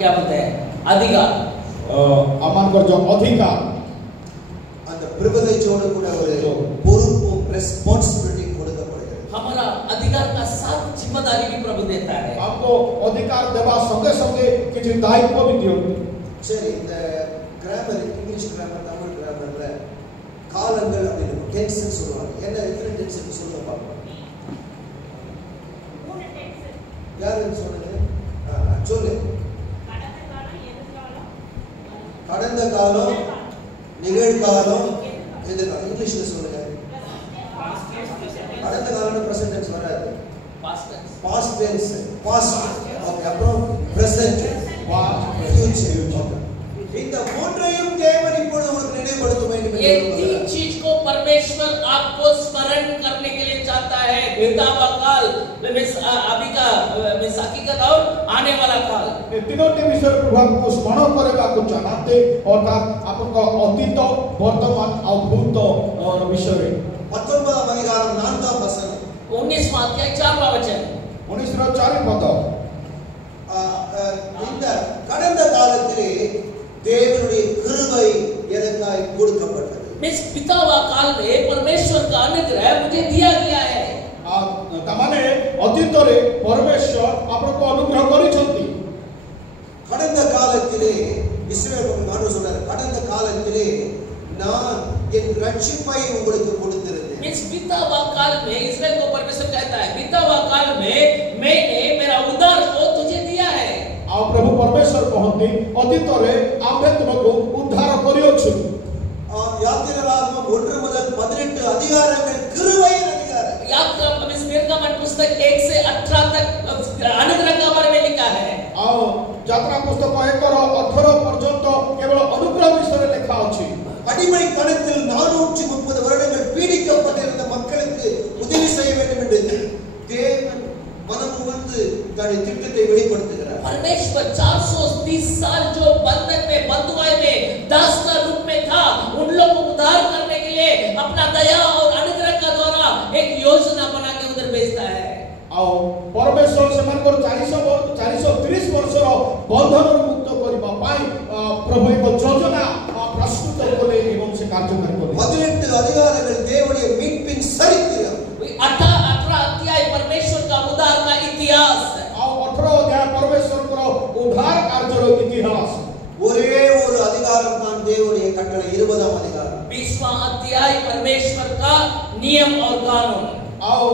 क्या बोलते हैं अधिकार अमानकर जो अधिकार அந்த प्रिविलेजோட கூட ஒரு பொறுப்பு ரெஸ்பான்சிபிலிட்டி கொடுக்கப்படுகிறது हमारा अधिकार का साथ जिम्मेदारी भी प्रभु देता है आपको अधिकार देवा संगे संगे किसी दायित्व भी दियोगे சரி இந்த கிராமர் இங்கிலீஷ் கிராமர் தமிழ் கிராமர்ல காலங்கள் அப்படினு டென்ஸ் சொல்றாங்க என்ன எத்தனை டென்ஸ் சொல்லுங்க பாப்போம் மூணு டென்ஸ் யாரு சொல்லுங்க சொல்லு கடந்த காலம் நிகழ்காலம் எதிர்காலம் இங்கிலீஷ்ல சொல்லுங்க கடந்த காலம் பிரசன்ட் டென்ஸ் வராது பாஸ்ட் டென்ஸ் பாஸ்ட் ஓகே அப்புறம் பிரசன்ட் ஃபியூச்சர் இந்த மூன்றையும் தேவன் இப்பொழுது உங்களுக்கு நினைவுபடுத்த வேண்டும் ये तीन चीज को परमेश्वर आपको स्मरण करने के लिए चाहता है बीता काल अभी का मिसाकी का दौर आने वाला काल ये तीनों के विषय प्रभु आपको स्मरण करेगा को चाहते और आपको अतीत वर्तमान और भूत और विषय 19 அதிகாரம் 4ஆம் வசனம் 19वां अध्याय 4वां वचन 19 4 पद இந்த கடந்த காலத்திலே தேவனுடைய கிருபை எனக்காய் கொடுக்கப்பட்டது मिस पिता हुआ काल में परमेश्वर का अनुग्रह मुझे दिया गया है तमाने अतीत रे परमेश्वर आपको अनुग्रह करिसंती கடந்த காலத்திலே இஸ்ரவேல் மானு சொல்றார் கடந்த காலத்திலே நான் என் ரட்சிப்பை உங்களுக்கு கொடுத்திருந்தேன் मिस पिता हुआ काल में इस्राएल को परमेश्वर कहता है पिता हुआ काल में मैंने मेरा उद्धार को तुझे दिया है आ प्रभु परमेश्वर कहते अतीत रे आमे तुमको उद्धार करियोछु यात्रागमम 1 முதல் 18 அதிகாரங்கள் கிருபையின் அதிகாரம் यात्रा मिस निर्गमन पुस्तक 1 से 18 तक अनुग्रह के बारे में लिखा है आ यात्रा पुस्तक 1 और 18 पर्यंत केवल अनुग्रह विषय लिखा अछि அடிமை தனத்தில் 430 வருடங்கள் பீடிக்கப்பட்டிருந்த மக்களுக்கு உதவி செய்ய வேண்டும் என்று தேவன் மனம் வந்து தன்னுடைய திட்டத்தை வெளிப்படுத்துகிறார் परमेश्वर 430 साल जो बंधन में बंधुआई में दास का रूप में था उन लोगों को उद्धार करने के लिए अपना दया और अनुग्रह का द्वारा एक योजना बना के उधर भेजता है आ परमेश्वर से मनकर 430 वर्षर बंधन मुक्त करबा पाई प्रभु एक योजना प्रस्तुत करले एवं से कार्यकारी करले 18 அதிகாரங்கள் தேவனுடைய மீட்பின் சரித்திரம் 18 अध्याय परमेश्वर का उद्धार का इतिहास आ 18 अध्याय परमेश्वर को उद्धार कार्य इतिहास ஒரே ஒரு அதிகாரம் தான் தேவனுடைய கட்டளை 20ஆம் அதிகாரம் 20वां अध्याय परमेश्वर का नियम और कानून आओ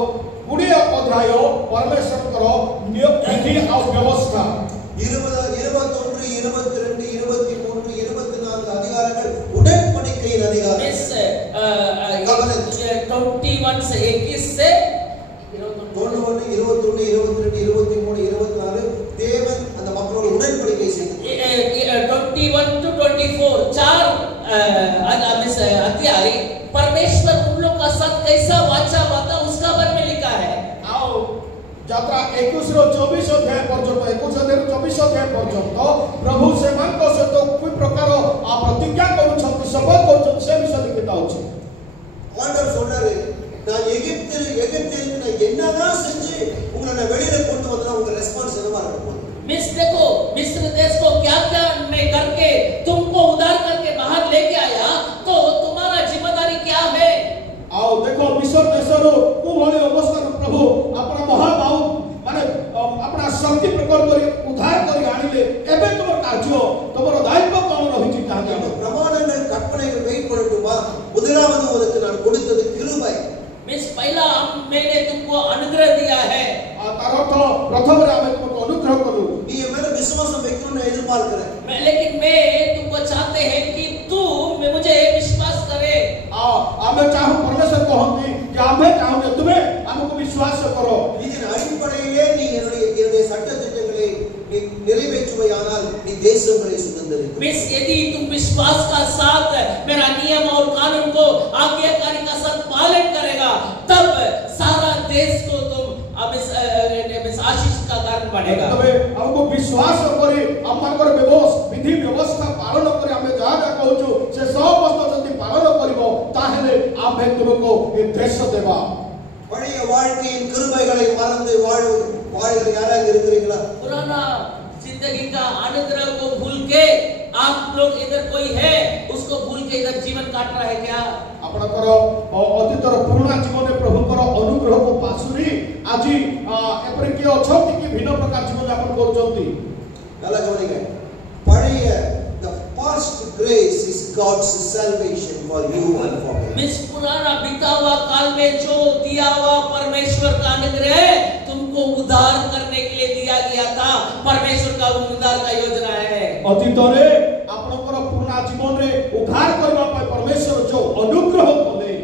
पूरे अध्याय परमेश्वर को नियम विधि और व्यवस्था 20 21 22 23 24 அதிகாரங்கள் உடன்படிக்கையின் அதிகாரம் इस 21 से 21 से 21 21 22 23 24 தேவன் அந்த மக்களோடு உடன்படிக்கை செய்தார் 21 to 24 चार अध्याय परमेश्वर उन लोग का साथ कैसा वाचा हुआ था उसका बारे में लिखा है आओ यात्रा 21 रो 24 अध्याय पर्यंत 21 अध्याय 24 अध्याय पर्यंत प्रभु से मन को से तो कोई प्रकार आ प्रतिज्ञा करू छथि शपथ करू छथि से विषय लिखित अछि ஆண்டவர் சொல்றாரு நான் எகிப்தில் நான் என்னதான் செஞ்சு உங்களை வெளியில கொண்டு வந்தா உங்க ரெஸ்பான்ஸ் என்னவா இருக்கும் मिस देखो मिस्र देश को क्या-क्या मैं करके तुमको उद्धार करके बाहर लेके आया तो तुम्हारा जिम्मेदारी क्या है आओ देखो मिस्र देशरो को भली अवस्था प्रभु अपना महाबाहु माने अपना शक्ति प्रकट करी उद्धार करी आनिले एबे तोर कार्य तोर दायित्व कोन रहि छि ताके பிரமாணங்கள் கற்பனைகள் வெயிட் பண்ணட்டுமா முதலாவது உங்களுக்கு நான் கொடுத்தது கிருபை मिस पहला मैंने तुमको अनुग्रह दिया है तारथ प्रथम रे हमें तुमको अनुग्रह करू நீ मेरे विश्वास வைக்கணும்னு எதிர்பார்க்கிறேன் लेकिन मैं तुमको चाहते हैं कि तू मुझे विश्वास करे हमें चाहू परमेश्वर कहंती कि हमें चाहू कि तुम्हें हमको विश्वास करो இதன் அடிப்படையிலே நீ என்னுடைய சட்ட திட்டங்களை நீ நிறைவேற்றுவாயானால் நீ தேசங்களை சுதந்தரிப்பாய் मिस यदि तुम विश्वास का साथ मेरा नियम और कानून को आज्ञाकारी का साथ पालन करेगा तब सारा देश को तुम अब इस आशीष का कारण बनेगा तबे हमको विश्वास करी हमकर विधि व्यवस्था पालन करी हमें जहाँ कहूँ से सब वस्तु जदि पालन करिबो ताहेले आमे तुमको ये देश देवा பழைய வாழ்க்கையின் கிருபைகளை மறந்து வாழ்கிற யாராக இருக்கிறீங்களா पुराना जिंदगी का अनुग्रह लोग इधर कोई है उसको भूल के इधर जीवन काट रहा है क्या? आपणकर अतीतर पुराना जीवन प्रभुकर अनुग्रह को पासुरी आज एपरि के अछंती कि भिन्न प्रकार जीवन यापन करछंती गला गवनी गए पढ़िए the past grace is God's salvation for you and for me. Miss पुराना बीता हुआ काल में जो दिया हुआ परमेश्वर का अनुग्रह तुमको उद्धार करने के लिए दिया गया था। परमेश्वर का उद्धार का योजना है। अतीत रे आपणकर पुराना जीवन रे उद्धार करबा पय परमेश्वर जो अनुग्रह कले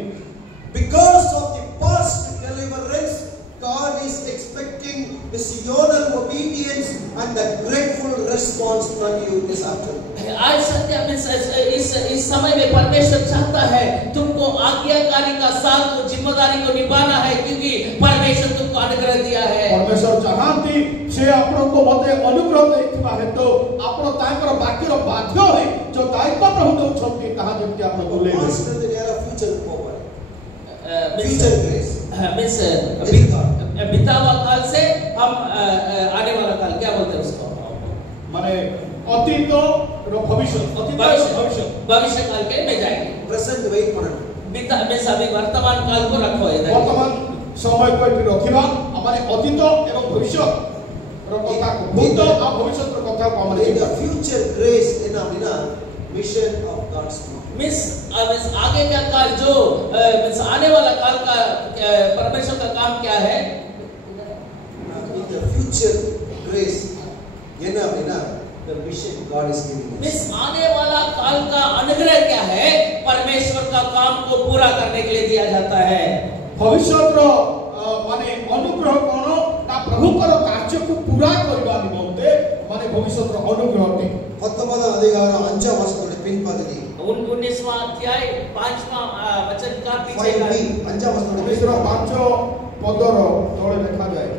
Because of the past deliverance, God is expecting missional obedience and the grateful response from you this afternoon. आज सत्य में इस समय में परमेश्वर चाहता है तुमको आज्ञाकारी का साथ को जिम्मेदारी को निभाना है क्योंकि परमेश्वर तुमको अनुग्रह दिया है। परमेश्वर चाहती से आपन को मते अनुग्रह देथिबा हेतु आपन तांकर वाक्यर बाध्य होई जो दायित्व प्रभु दउछंती ताहा जेमति आपन बोले Master the era future forward. Future grace. Miss बीता हुआ काल से हम आने वाला काल क्या बोलते हैं उसको? माने अतीत रो भविष्य अतीत भविष्य भविष्य काल के में जाएंगे। Present wait for बीता में सभी वर्तमान काल को रखो इधर। वर्तमान समय को एठी रखिबा हमारे अतीत एवं भविष्य रो कथा को भूत और भविष्य रो कथा को हमारे in the future grace in a mission of God's people. Miss आगे का काल जो मिस आने वाला काल का परमेश्वर का काम क्या है? In the future grace in a the mission God is giving us. Miss आने वाला काल का अनुग्रह क्या है? परमेश्वर का काम को पूरा करने के लिए दिया जाता है। भविष्य रो माने अनुग्रह कोन ता प्रभुकर कार्य को पूरा करबा निमंते माने भविष्य रो अनुग्रह थे 19వ అధికారం 5వ వచనం పిన్పగది 19वां अध्याय 5वां वचन का पीछे का 5వ వచనం तीसरा पांचो पदर तळे लिखा जाए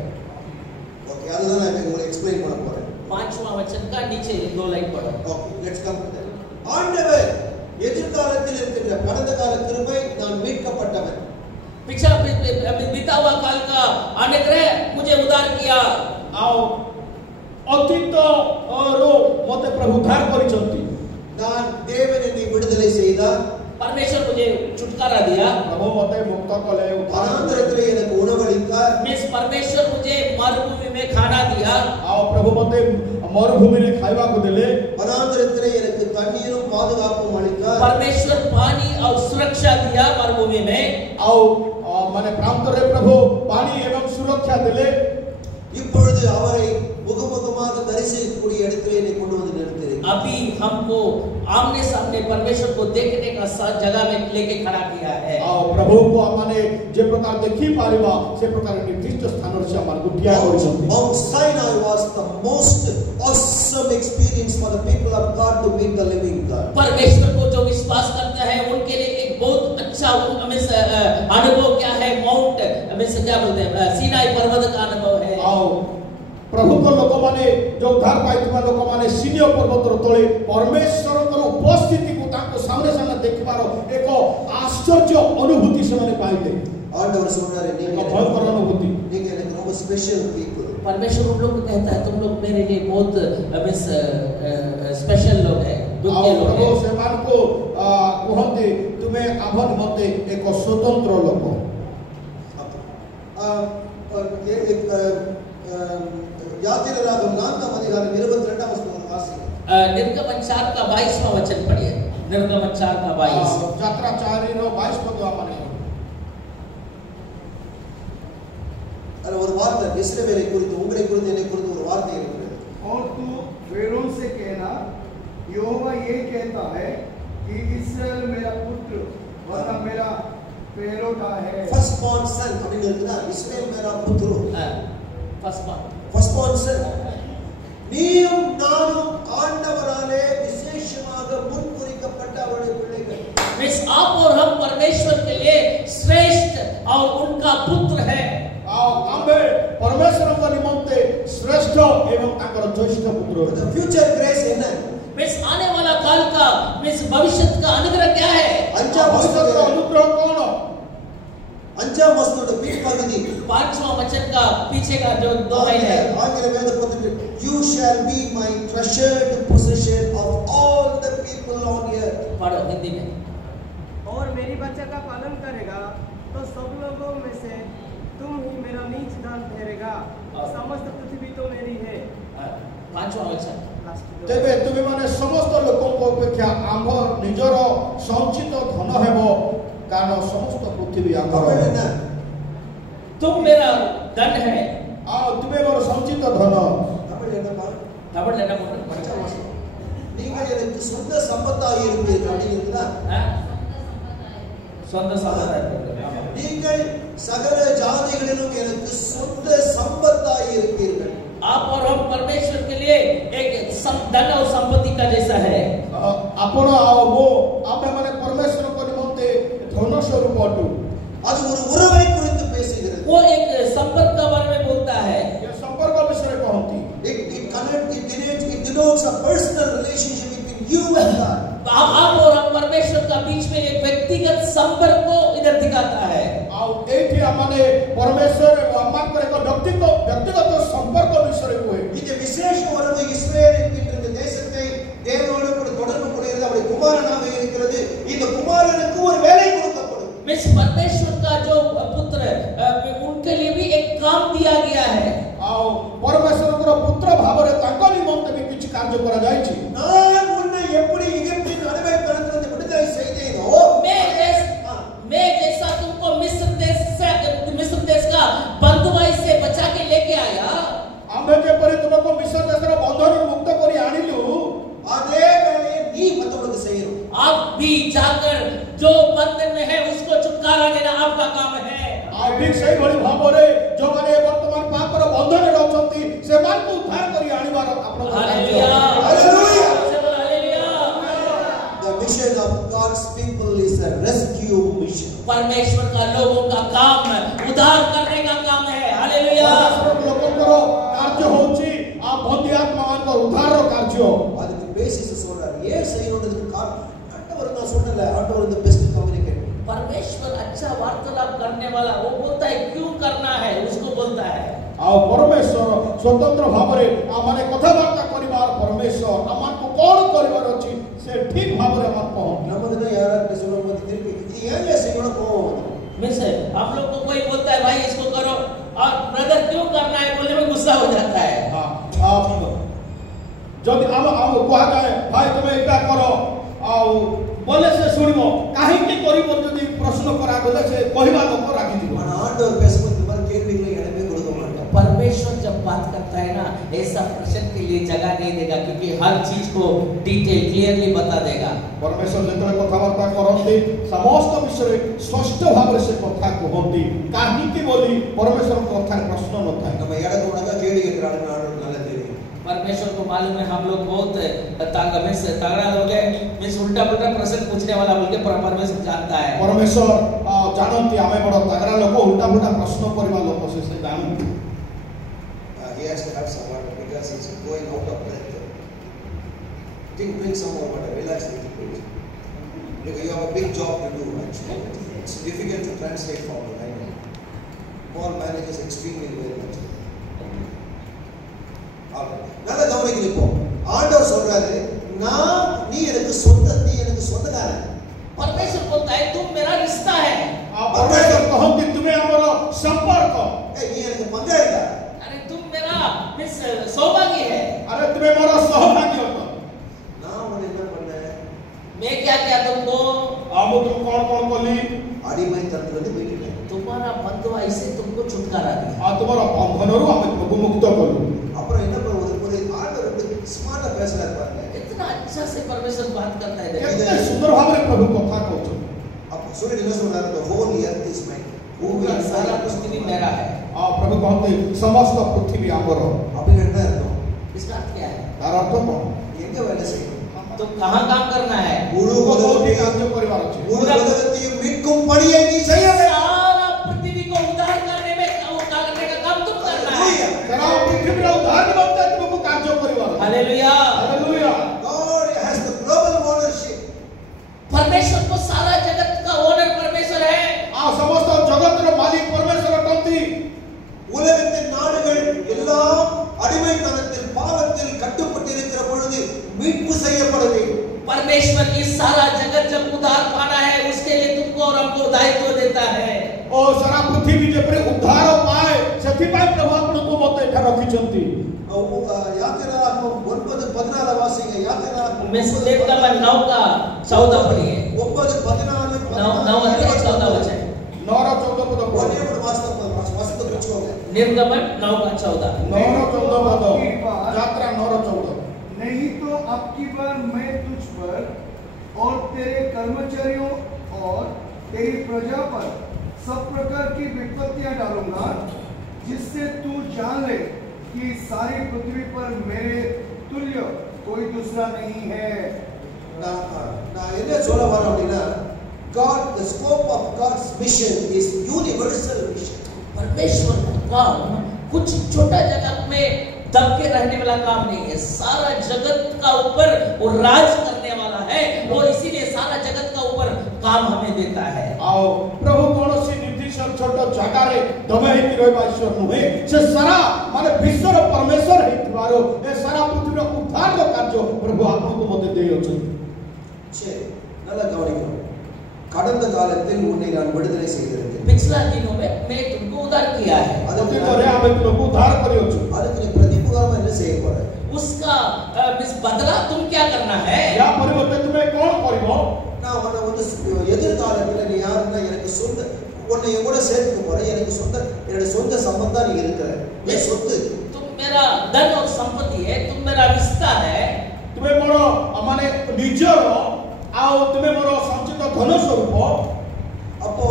ओके அதுதான் நான் உங்களுக்கு எக்ஸ்பிளைன் பண்ண போறேன் 5वां वचन का नीचे दो लाइन पढ़ो। Okay let's come to that ஆண்டவர் எதிர்காலத்தில் இருக்கின்ற கடந்த கால கிருபை நான் மீட்கப்பட்டவன் पिछला बीता हुआ काल का अनुग्रह मुझे उद्धार किया आओ अतीत रो मते प्रभु उद्धार करिसंती நான் தேவன் என்னை விடுதலை செய்தார் परमेश्वर मुझे छुटकारा दिया प्रभु मते मुक्त कले उद्धार வனாந்தரத்திலே எனக்கு உணவளித்தார் मिस परमेश्वर मुझे मरुभूमि में खाना दिया आओ प्रभु मते मरुभूमि रे खाइबा को देले வனாந்தரத்திலே எனக்கு தண்ணீரும் பாதுகாப்பும் அளித்தார் परमेश्वर पानी और सुरक्षा दिया मरुभूमि में आओ माने प्रांत रे प्रभु पानी एवं सुरक्षा देले இப்பொழுது அவரை முகமுகமாக தரிசிக்கக்கூடிய இடத்திலே என்னை கொண்டு வந்து நிறுத்தினார் अभी हमको आमने सामने परमेश्वर को देखने का जगह में लेके खड़ा किया है। आओ प्रभु को माने जे प्रकार देखि पारिबा से प्रकार निर्दिष्ट स्थान रे से हमर गुटिया करिसंती Mount Sinai was the most awesome experience for the people of God to meet the living God. परमेश्वर को जो विश्वास करते हैं उनके लिए एक बहुत अच्छा अनुभव क्या है? माउंट हमें से क्या बोलते हैं? सीनाई पर्वत का अनुभव है। आओ प्रभु को लोक माने जो उद्धार पाइतबा लोक माने सीनियर पर्वत रो तळे परमेश्वर को उपस्थिति को ताको सामने सामने देखबारो एक आश्चर्य अनुभूति से माने पाइले ஆண்டவர் சொல்றாரு நீங்க भयंकर अनुभूति நீங்க எனக்கு ரொம்ப ஸ்பெஷல் பீப்புள் परमेश्वर उन लोग को कहता है तुम लोग मेरे लिए बहुत स्पेशल लोग हैं, दुनिया लोग प्रभु हैं। सेमान को कहते तुम्हें आभन मते एक स्वतंत्र लोक यात्रिरागम 4 अधिकार 22 वचन वासिए निर्गमन 4 का 22वां वचन पढ़िए। निर्गमन 4 का 22 यात्रा 4 रो 22 पद माने अरे ஒரு வார்த்தை இஸ்ரவேலை குறித்து உங்களை குறித்து என்னை குறித்து ஒரு வார்த்தை இருக்கிறது और तू फेरों से कहना यहोवा ये कहता है कि इस्राएल मेरा पुत्र वरना मेरा पेरोटा है फर्स्ट बॉर्न सन அப்படின்னு இருக்குதா இஸ்ரவேல் मेरा पुत्र फर्स्ट बॉर्न सन நீயும் நானும் ஆண்டவராலே விசேஷமாக முன்குறிக்கப்பட்ட அவருடைய பிள்ளைகள் मींस आप और हम परमेश्वर के लिए श्रेष्ठ और उनका पुत्र है। आम्बे परमेश्वर का निमंते श्रेष्ठ एवं ताकर ज्येष्ठ पुत्र द फ्यूचर ग्रेस है मींस आने वाला काल का मींस भविष्य का अनुग्रह क्या है? अंचा भविष्य का अनुग्रह कौन अंचा वस्तु बीच पगदी 5वां वचन का पीछे का जो 2 लाइन है आगे वेद पत्र you shall be my treasured position of all the people people on earth. पढ़ो हिंदी में। और मेरी बच्चा का पालन करेगा तो सब लोगों में से तुम ही मेरा नीच दान ठहरेगा। समस्त पृथ्वी तो मेरी है। पांचवा वचन। तेबे तुम माने समस्त लोकों अपेक्षा आम निजर संचित धन हेबो कारण समस्त पृथ्वी आमर Amen na. तुम मेरा धन है। तुम्हें मोर संचित धन Amen na ba? தமிழ் என்ன பண்றது? நீங்கள் எனக்கு சொந்த சம்பத்தாக இருப்பீர்கள் அப்படிங்கிறதா? சொந்த சம்பத்தாக இருப்பீர்கள். நீங்கள் சகல ஜாதிகளிலும் எனக்கு சொந்த சம்பத்தாக இருப்பீர்கள். आप और हम परमेश्वर के लिए एक धन और संपत्ति का जैसा है। आपण आओ वो आपे माने परमेश्वर को निमंते धन स्वरूप अटू। அது ஒரு உறவை குறித்து பேசுகிறது. वो एक संपर्क के बारे में बोलता है। ये संपर्क विषय कहती। It denotes a personal relationship between you and God. आप और हम परमेश्वर का बीच में एक व्यक्तिगत संपर्क को इधर दिखाता है। आओ एठी माने परमेश्वर अमान पर एक व्यक्तिगत संपर्क विषय हुए। இந்த விசேஷ உறவு இஸ்ரவேல் என்கிற தேசத்தை தேவனோடு கூட தொடர்பு கொள்கிறது. அவருடைய குமாரனாக இருக்கிறது. இந்த குமாரனுக்கு ஒரு வேலை கொடுக்கப்படும். मिस परमेश्वर का जो पुत्र उनके लिए भी एक काम दिया गया है। आओ परमेश्वर को पुत्र भाव रे ताको निमंते भी कुछ कार्य करा जाय छी। நான் உன்னை எப்படி எகிப்தின் அடிமைத்தனத்திலிருந்து விடுதலை செய்தேனோ मैं जैसा तुमको मिस्र देश का बंधुआई से बचा के लेके आया। आमे जे परि तुमको मिस्र देश रो बंधन मुक्त करी आनिलु அதே வேலையை நீ மத்தவங்களுக்கு செய்யணும். आप भी जाकर जो बंधन में है उसको छुटकारा देना आपका काम है। आ ठीक सही भली भाव रे जो माने वर्तमान पाप रो बंधन रे रहउछंती से मान को उद्धार करी आनिबार आपन hallelujah hallelujah. Hallelujah. The mission of God's people is a rescue mission. परमेश्वर का लोगों का काम उद्धार करने का काम है। हालेलुया। परमेश्वर लोकंकर कार्य होउची आ बंदी आत्मा का उद्धार रो कार्य। அதுக்கு பேசிஸ் சொல்றாரு. ஏன் செய்யணும்ன்றதுக்கு காரணம் ஆண்டவர் நான் சொல்லல. ஆண்டவர் the best communicator. परमेश्वर अच्छा वार्तालाप करने वाला वो बोलता है क्यों करना है उसको बोलता है। आ परमेश्वर स्वतंत्र भाव रे आ माने कथा वार्ता करिबार परमेश्वर अमान को कोन करिबार अछि से ठीक भाव रे अमान को நமக்கு தான் யாராவது சொல்லும்போது திருப்பி இது ஏன் செய்யணும் கோவம். मिस हम लोग को कोई बोलता है भाई इसको करो और ब्रदर क्यों करना है बोलने में गुस्सा हो जाता है। हां आप जब हम कहा जाए भाई तुम एकटा करो आ बोले से सुनिबो काहे के करिबो जदी प्रश्न करा गले से कहबा लोक राखी दिबो। ஆனா ஆண்டவர் பேசும்போது இந்த மாதிரி கேள்விகளை இடமே கொடுக்க மாட்டார். परमेश्वर जब बात करता है ना ऐसा प्रश्न के लिए जगह नहीं देगा क्योंकि हर चीज को डिटेल क्लियरली बता देगा। परमेश्वर जतले कथा वार्ता करंती समस्त विषय स्पष्ट भाव से कथा कहंती काहे के बोली परमेश्वर कथा प्रश्न न थाए। நம்ம இடக்கு உடனே கேள்வி கேட்கறாங்க ஆண்டவர் நல்ல தெரியும். परमेश्वर को मालूम है हम लोग बहुत तगड़ा लोग हैं। मिस उल्टा पुल्टा प्रश्न पूछने वाला बोल के परमेश्वर जानता है। परमेश्वर जानती आमे बड़ तगड़ा लोक उल्टा पुल्टा प्रश्न करबा लोक से जानती। He has to have some water because he's going out of breath. Drink some more water. Relax a little bit. Look, you have a big job to do actually. It's difficult to translate for me. I know. Paul manages extremely very much. நல்ல கவனிக்கணும். இப்போ ஆண்டவர் சொல்றாரு நான் நீ எனக்கு சொந்தக்காரன். परमेश्वर बोलता है तुम मेरा रिश्ता है। परमेश्वर कहंती तुम्हें हमरो संपर्क நீ எனக்கு பங்காளிடா. अरे तुम मेरा मिस सौभाग्य है। अरे तुम्हें मोरा सौभाग्य हो। நான் உன்னை என்ன பண்ணேன்? मैं क्या किया तुमको? अब तुम कौन कोली அடிமைத்தனத்திலிருந்து மீட்டுட்டேன். तुम्हारा बंधुआई से तुमको छुटकारा दिया। आ तुम्हारा बंधनरु हमें प्रभु मुक्त करू। அப்புறம் என்ன பண்ணுவது? ஒரு ஆண்டவர் எப்படி ஸ்மார்ட்டா பேசுறாரு பாருங்க. इतना अच्छा से परमेश्वर बात करता है। कितने सुंदर भाव रे प्रभु कथा कहछ। अब सूर्य दिवस में तो होल अर्थ इज माइन. पूरा सारा पृथ्वी मेरा है। आ प्रभु कहते समस्त पृथ्वी आमर। அப்படின்னு என்ன அர்த்தம்? इसका अर्थ क्या है? तार अर्थ कोन? எங்க வேலை செய்யணும்? तुम कहाँ काम करना है? முழு उलगती உலகத்தையும் कार्य परिवार अछि। முழு உலகத்தையும் மீட்கும் பணியை நீ செய்ய வேண்டும். सारा पृथ्वी को उद्धार करने में करने का काम तुम करना है। तेरा पृथ्वी रा उद्धार निमंते प्रभु कार्य परिवार। Hallelujah. Hallelujah. God has the global ownership. परमेश्वर को सारा जगत का ओनर परमेश्वर है। आ समस्त जगत रो मालिक परमेश्वर कहती। உலகத்தின் நாடுகள் எல்லாம் அடிமைத்தனத்தில் பாவத்தில் கட்டுப்பட்டிருக்கிற பொழுது மீட்பு செய்யப்பட வேண்டும். परमेश्वर इस सारा जगत जब उद्धार पाना है उसके लिए तुमको और हमको दायित्व देता है। ओ सारा पृथ्वी जेपरे उद्धार पाए सेथि पाए प्रभु आपनको मते एठा रखिचंती। यात्रागमन 9:14 वासिंगे यात्रागमन मैं निर्गमन 9 का 14 पढ़िए। 9:14 9 अध्याय 14 वचन 9:14 पद वने वास्तव प्रचोगे निर्गमन 9 का 14 9:14 पद यात्रा 9:14 नहीं तो अब की बार मैं तुझ पर और तेरे कर्मचारियों और तेरी प्रजा पर सब प्रकार की विपत्तियां डालूंगा, जिससे तू जान ले कि सारी पृथ्वी पर मेरे तुल्य कोई दूसरा नहीं है। நான் என்ன சொல்ல வரேன் அப்படினா God, the scope of God's mission is universal mission. परमेश्वर का काम कुछ छोटा जगत में दब के रहने वाला काम नहीं है, सारा जगत का ऊपर वो राज करने वाला है। वो इसीलिए सारा जगत का ऊपर काम हमें देता है। आओ प्रभु कोनोसी निर्दिष्ट छोट जगह रे दबे ही रहबा ईश्वर नुहे से सारा माने विश्वर परमेश्वर हेतुवारो ए सारा पृथ्वी रो उद्धार रो कार्य प्रभु आपको मते देई अछि। சரி நல்லா கவனிக்கணும். கடந்த காலத்தில் உன்னை நான் விடுதலை செய்திருக்கிறேன். पिछला दिनों में मैं तुमको उद्धार किया है। अति तोरे हमें तुमको उद्धार करियो छु। அதுக்கு நீ பிரதிபகாரம் என்ன செய்ய போற? उसका इस बदला तुम क्या करना है? या परिवर्तन तुम्हें कौन करिवो? நான் உன்னை வந்து எதிர்காலத்துல நீ யாருன்னா எனக்கு சொந்த உன்னை கூட சேர்த்துக்க போறேன். எனக்கு சொந்த என்னோட சொந்த சம்பந்தம் நீ இருக்கிற. ये சொத்து तुम मेरा धन और संपत्ति है, तुम मेरा रिश्ता है। तुम्हें मोर माने निजर आओ तुम्हें मोर संचित धन स्वरूप அப்போ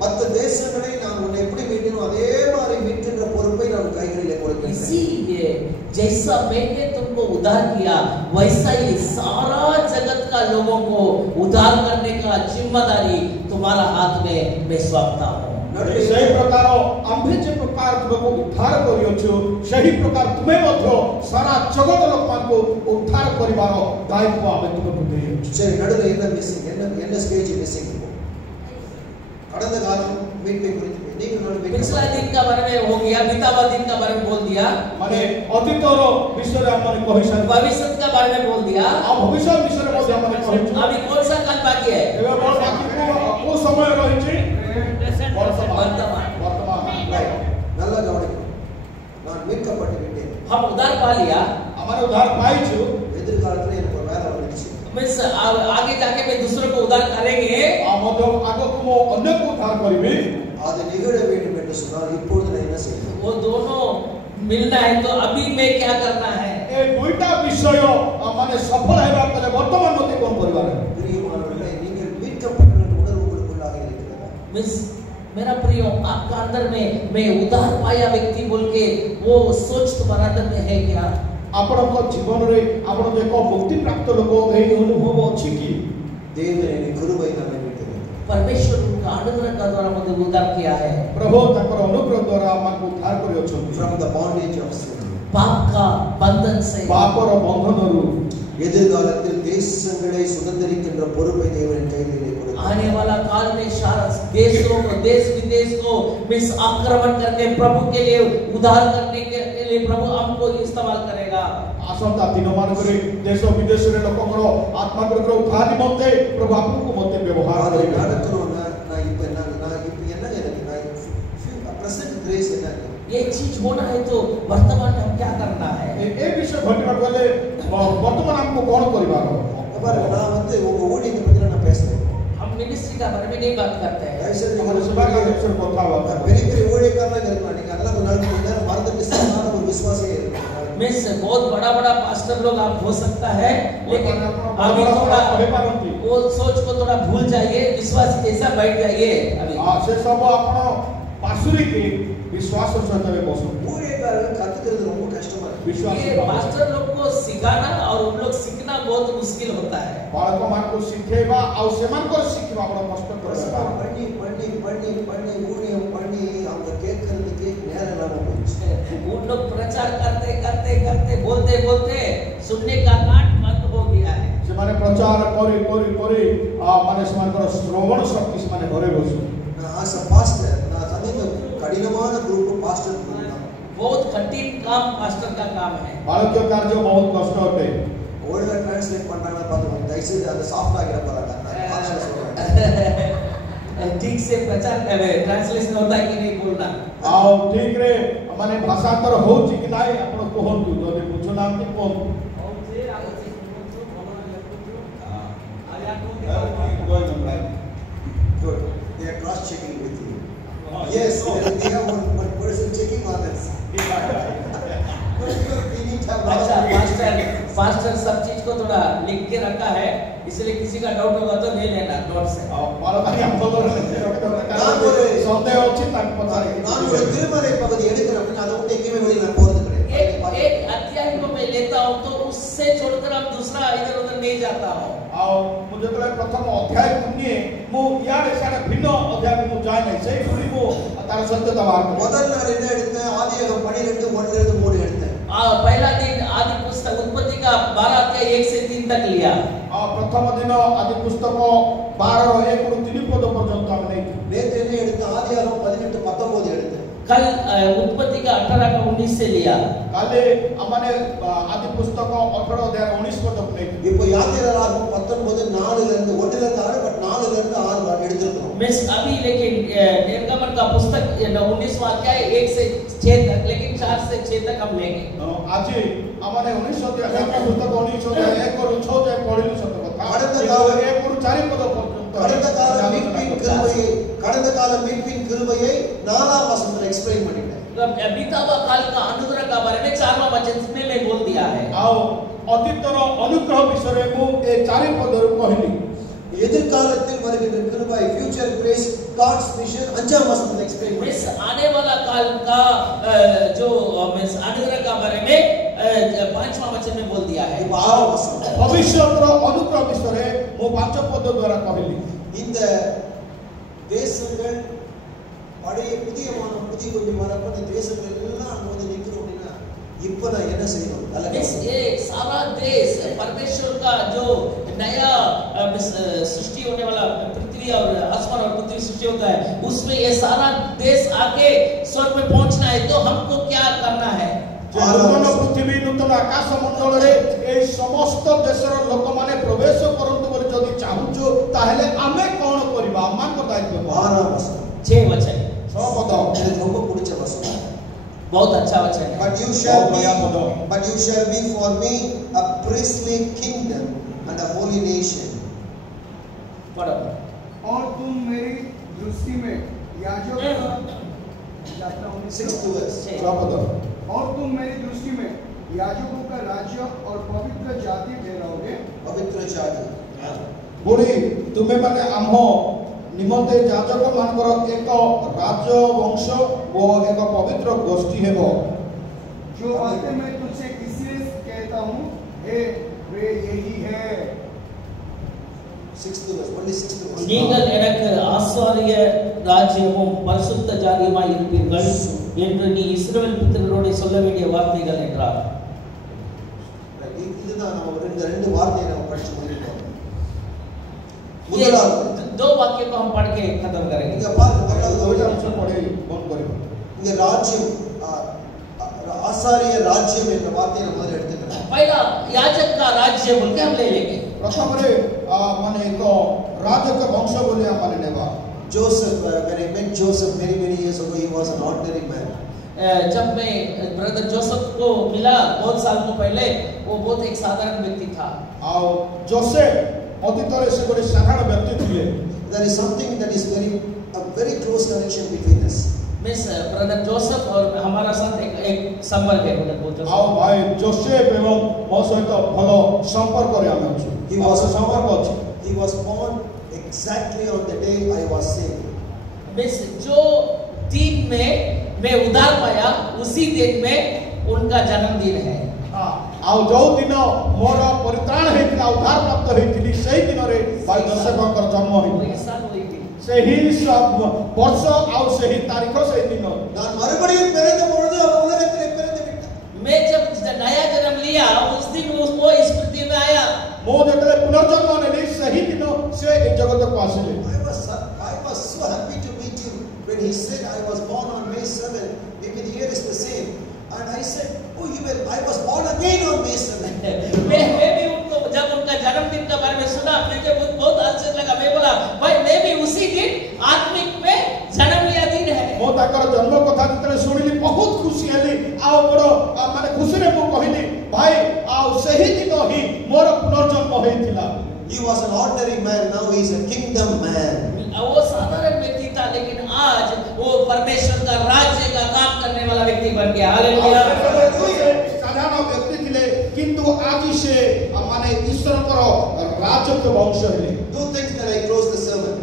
மற்ற தேசங்களை நான் உன்னை எப்படி மீட்டேனோ அதே மாதிரி மீட்கின்ற பொறுப்பை நான் கைகளிலே கொடுக்கிறேன். इसीलिए जैसा मैंने तुमको उद्धार किया वैसा ही सारा जगत का लोगों को उद्धार करने का जिम्मेदारी तुम्हारा हाथ में मैं सौंपता हूँ। सही प्रकार आम्भे जे प्रकार तुमको उद्धार करियो छु सही प्रकार तुम्हें मध्य सारा जगत लोकमान को उद्धार करिवारो दायित्व आमे तुमको देयो छु। சரி நடுவுல என்ன மிஸ்ஸிங் என்ன ஸ்டேஜ் மிஸ்ஸிங் கடந்த காலம் மீட்பை குறித்து நீங்க நடுவுல पिछला दिन का बारे में हो गया, बीता हुआ दिन का बारे में बोल दिया, माने अतीतर विषय रे हमने कहिसन भविष्य का बारे में बोल दिया। आ भविष्य विषय रे मध्य हमने कहिसन अभी कौन सा काल बाकी है? एबे बोल बाकी को समय रहिछि वर्तमान। ரைட் நல்லா கவனிக்கணும். நான் மீட்கப்பட்டு விட்டேன். हम उद्धार पा लिया, हमारे उद्धार पाई छु எதிர்காலத்துல எனக்கு ஒரு வேலை வந்துச்சு. मिस आगे जाके मैं दूसरों को उद्धार करेंगे। आ मध्य आगो को अन्य को उद्धार करिबे அது நிகழ வேண்டும் என்று சொன்னால் இப்பொழுது நான் என்ன செய்யணும்? वो दोनों मिलना है तो अभी मैं क्या करना है? ए दुईटा विषय माने सफल हेबा तले वर्तमान मते कोन परिवार பிரியமானவர்களே, நீங்கள் மீட்கப்பட்ட உணர்வு உங்களுக்குள்ளாக இருக்கிறதா? मिस मेरा प्रिय आपका अंदर में मैं उद्धार पाया व्यक्ति बोल के वो सोच तुम्हारा अंदर में है क्या? आपनक जीवन रे आपण देखो मुक्ति प्राप्त लोक ए अनुभव अछि की தேவனின் கிருபை நம்மை மீட்டது. परमेश्वर का अनुग्रह का द्वारा मुझे उद्धार किया है। प्रभु तकर अनुग्रह द्वारा हमको उद्धार करियो छु From the bondage of sin. पाप का बंधन से, पापर बंधनरु எதிர்காலத்தில் தேசங்களை சுதந்திரிக்கின்ற பொறுப்பை தேவனின் கைகளிலே கொடுத்தார். आने वाला काल में सारा देशों को देश विदेश को मिस आक्रमण करके प्रभु के लिए उद्धार करने के लिए प्रभु हमको इस्तेमाल करेगा। आसंता दिन मान करे देश विदेश रे लोककर आत्मा कर उद्धार निमंते प्रभु आपको मते व्यवहार அதை करेगा நடக்கணும்னா நான் இப்ப என்ன எனக்கு நான் பிரசன்ட் கிரேஸ் என்ன ये चीज होना है तो वर्तमान में हम क्या करना है? ए विषय घटना गले वर्तमान हमको कोन परिवार பாருங்க, நான் வந்து உங்க ஊழியத்தை பத்தி நான் பேசுறேன். हम मिनिस्ट्री का बारे में नहीं बात करते हैं। தயவுசெய்து हमारे நீங்க सभा का अवसर কথা बता பெரிய பெரிய ஊழியக்காரங்க இருக்கலாம். நீங்க அதெல்லாம் கொஞ்ச நாள் கொஞ்ச நேரம் மறந்துட்டு சாதாரண ஒரு விசுவாசியே இருக்கலாம். मिस बहुत बड़ा बड़ा पास्टर लोग आप हो सकता है, लेकिन अभी थोड़ा वो सोच को थोड़ा भूल जाइए, विश्वास जैसा बैठ जाइए। अभी से सब आपण पासुरी के विश्वास सहित बसो ஊழியக்காரங்க கத்துக்கிறது ரொம்ப கஷ்டமா இருக்கு. विश्वास ये पास्टर लोग को सिखाना और उन लोग सीखना बहुत मुश्किल होता है। बालक मान को सिखेबा आ सेमान को सिखबा बड़ा कष्ट करबा பண்ணி பண்ணி பண்ணி பண்ணி ஊழியம் பண்ணி அவங்க கேட்கறதுக்கு நேரம் இல்லாம போயிடுச்சு. उन लोग प्रचार करते करते करते बोलते बोलते सुनने का कान बंद हो गया है। से माने प्रचार करी करी करी माने समान को श्रवण शक्ति से माने घरे बसो நான் ஆஸ் அ பாஸ்டர் நான் சந்தித்த கடினமான குரூப் பாஸ்டர் குரூப் தான். बहुत कठिन काम पास्टर का काम है। बालक के कार्य बहुत कष्ट होते ओल्ड ट्रांसलेशन translate பண்றாங்க பாத்துக்கோங்க. தயவுசெய்து அந்த சாஃப்ட் ஆகிற போறாங்க. நான் சொல்றேன். ठीक से प्रचार ट्रांसलेशन होता है कि नहीं बोलना। आओ ठीक रे माने भाषांतर होउची कि नाही आपण कोहंतु जदि बुझु नांती कोहंतु। Good. They are cross checking with you. Yes, they have one person checking on us. अच्छा फास्टर सब चीज को थोड़ा लिख के रखा है, इसलिए किसी का डाउट होगा तो ले लेना नोट से। मारो भाई हम बोल रहे संदेह होची तक पतारे நான் ஒரு திருமறை பகுதி எடுக்கிறேன் அப்படினா அதை விட்டு எங்கேயுமே வெளிய நான் போறது கிடையாது। एक अध्याय को मैं लेता हूं तो उससे छोड़कर अब दूसरा इधर-उधर नहीं जाता हूं। आओ मुझे तो प्रथम अध्याय कुनिए मु यार सारा भिन्न अध्याय मु जाय नहीं सही सुनी मु तार सत्यता बात முதல் நாள் என்ன எடுத்தேன் ஆதியாகமம் 12 1 ல இருந்து 3 எடுத்தேன்। पहला दिन आदि पुस्तक उत्पत्ति का 12 अध्याय 1 से 3 तक लिया। प्रथम दिन आदि पुस्तक 12 रो 1 ରୁ 3 पद पर्यंत हम नहीं நேத்து என்ன எடுத்த ஆதியாகமம் 18 19 எடுத்தேன்। कल उत्पत्ति का 18 का 19 से लिया। काले हमने आदि पुस्तक 18 अध्याय 19 पद नहीं இப்போ யாத்திராகமம் 19 4 ல இருந்து 1 ல இருந்து 6 பட் 4 ல இருந்து 6 வரை எடுத்துறோம்। मिस अभी लेकिन निर्गमन का पुस्तक 19वां अध्याय 1 से 6 तक, लेकिन 4 से 6 तक हम लेंगे। आज हमने 19 अध्याय का पुस्तक 19 अध्याय 1 और 6 अध्याय पढ़िलु सत कथा அடுத்த கால 1 और 4 पद पर्यंत கடந்த கால மீட்பின் கிருபையை 4ஆம் வசனத்துல எக்ஸ்பிளைன் பண்ணிட்டேன்। बीता हुआ काल का अनुग्रह का बारे में 4वां वचन में मैं बोल दिया है। आओ अतीतर अनुग्रह विषय मु ए 4 पद रो कहली। எதிர்காலத்தில் வருகின்ற கிருபை ஃபியூச்சர் கிரேஸ் गॉड्स मिशन 5ஆம் வசனத்துல எக்ஸ்பிளைன் मिस आने वाला काल का जो मिस अनुग्रह का बारे में 5वां वचन में बोल दिया है। 6ஆம் வசனம் भविष्यतर अनुग्रह विषय मु 5 पद द्वारा कहली। இந்த தேசங்கள் பழைய புதிய கொஞ்சம் வரப்ப இந்த தேசங்கள் எல்லாம் அங்க வந்து நிக்கிறோம் அப்படின்னா இப்போ நான் என்ன செய்யணும்? ये सारा देश परमेश्वर का जो नया सृष्टि होने वाला पृथ्वी और आसमान और पृथ्वी सृष्टि होता है, उसमें ये सारा देश आके स्वर्ग में पहुंचना है, तो हमको क्या करना है? नूतन पृथ्वी नूतन आकाश मंडल रे ए समस्त देशर लोक माने प्रवेश करंतु बोली जदी चाहुचो ताहेले आमे कोन करबा अम्मा को दायित्व 6ஆம் வசனம் 6 वचन 6 पद எனக்கு ரொம்ப பிடிச்ச வசனம்। बहुत अच्छा वचन है। But you shall be for me a priestly kingdom and a holy nation. पढ़ो। और तुम मेरी दृष्टि में याजक यात्रा 6th verse 6 पद और तुम मेरी दृष्टि में याजकों का राज्य और पवित्र जाति ठहराओगे। पवित्र जाति बुढ़ी तुम्हें माने आम्हो निमंते याजक मानकर एक राज्य वंश वो एक पवित्र गोष्ठी हेबो। जो बातें मैं तुझसे इसलिए कहता हूँ हे वे यही है। 6th verse only 6th verse நீங்கள் எனக்கு ஆசாரிய ராஜ்யமும் பரிசுத்த ஜாதியுமாய் இருப்பீர்கள் என்று நீ இஸ்ரவேல் புத்திரரோடு சொல்ல வேண்டிய வார்த்தைகள் என்றார்। இதுதான் நம்ம ரெண்டு வார்த்தையை நம்ம படிச்சு முடிக்கிறோம்। ये முதலாவது 2 वाक्य को हम पढ़ के खत्म करेंगे। இங்க பாருங்க दुईटा अंश पढ़े बंद करियो। இங்க ராஜ்யம் ஆசாரிய ராஜ்யம் என்ற வார்த்தையை நம்ம முதல்ல எடுத்துக்கலாம்। पहला याजक का राज्य बोल के हम ले लेंगे। प्रथम रे माने एक राजक वंश बोली हम माने नेबा। Joseph, when I met Joseph many years ago, he was an ordinary man. जब मैं ब्रदर जोसेफ को मिला बहुत साल को पहले, वो बहुत एक साधारण व्यक्ति था। आओ जोसेफ अतीतरे से बड़े साधारण व्यक्ति थे। There is something that is a very close connection between us. Miss brother Joseph और हमारा साथ एक संपर्क है ब्रदर आओ भाई जोसेफ एवं मो सहित भलो संपर्क रे हम छु। He was संपर्क अछि। He was born exactly on the day I was saved. Miss जो दिन में मैं उद्धार पाया उसी दिन में उनका जन्मदिन है। आओ जो दिन मोर परित्राण हेतिला उद्धार प्राप्त हेतिली सही दिन रे भाई जोसेफ का जन्म होई। सही सब वर्ष आओ सही तारीख सही दिन நான் மறுபடியும் பிறந்த பொழுது அவர் உலகத்திலே பிறந்து விட்டார்। मैं जब नया जन्म लिया उस दिन वो इस पृथ्वी में आया। मो जतले पुनर्जन्म नेली सही दिन से ए जगत को आसिले। I was so happy to meet you when he said I was born on May 7. Maybe the year is the same. And I said, oh, I was born again on May 7. मैं भी उनको जब उनको खुशी heli आ बड़ माने खुशी रे मु कहिली भाई आ सही दिन ही मोर पुनर्जन्म होइथिला। He was an ordinary man, now he is a kingdom man. वो साधारण व्यक्ति था, लेकिन आज वो परमेश्वर का राज्य का काम करने वाला व्यक्ति बन गया। हालेलुया। साधारण व्यक्ति थिले किंतु आज से माने ईश्वर को राज्य के वंश हेले। Two things that I close the sermon.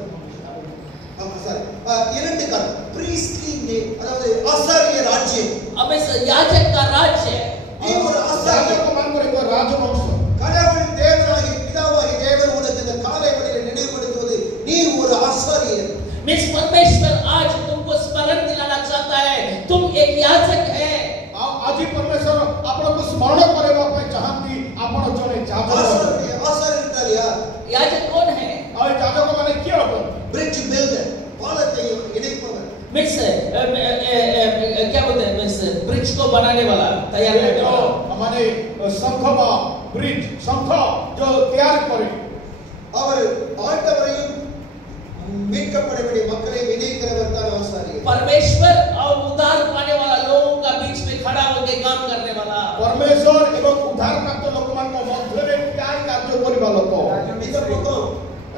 இரண்டு காரணம். priestly அதாவது ஆசாரிய ராஜ்யம். अब इस याजक का राज्य है। நீ ஒரு ஆசாரிய को मान करे को राजवंश। கடவுள் தேவனாகி பிதாவாகி தேவன் உனக்கு இந்த காலை வேளையிலே நினைவுபடுத்துவது நீ ஒரு ஆசாரியர்। मिस परमेश्वर आज तुमको स्मरण दिलाना चाहता है, तुम एक याजक है। आज परमेश्वर आपन को स्मरण करबा पे चाहती आपन जने याजक। ஆசாரியர் என்றால் யார்? याजक कौन है? और याजक माने क्या होता? bridge builder, பாலத்தை இணைப்பவர்। मिस क्या बोलते हैं, मिस ब्रिज को बनाने वाला, तैयार करने वाला। हमारे संखवा ब्रिज संख जो तैयार करे அவர் ஆண்டவரையும் மீட்கப்பட வேண்டிய மக்களை விதைக்கிறவர் தான் ஆசாரியர்। परमेश्वर और उद्धार पाने वाला लोगों का बीच में खड़ा होकर काम करने वाला। परमेश्वर एवं उद्धार प्राप्त लोक मान को मध्य रे क्या कार्य करबा लोक இந்த பக்கம்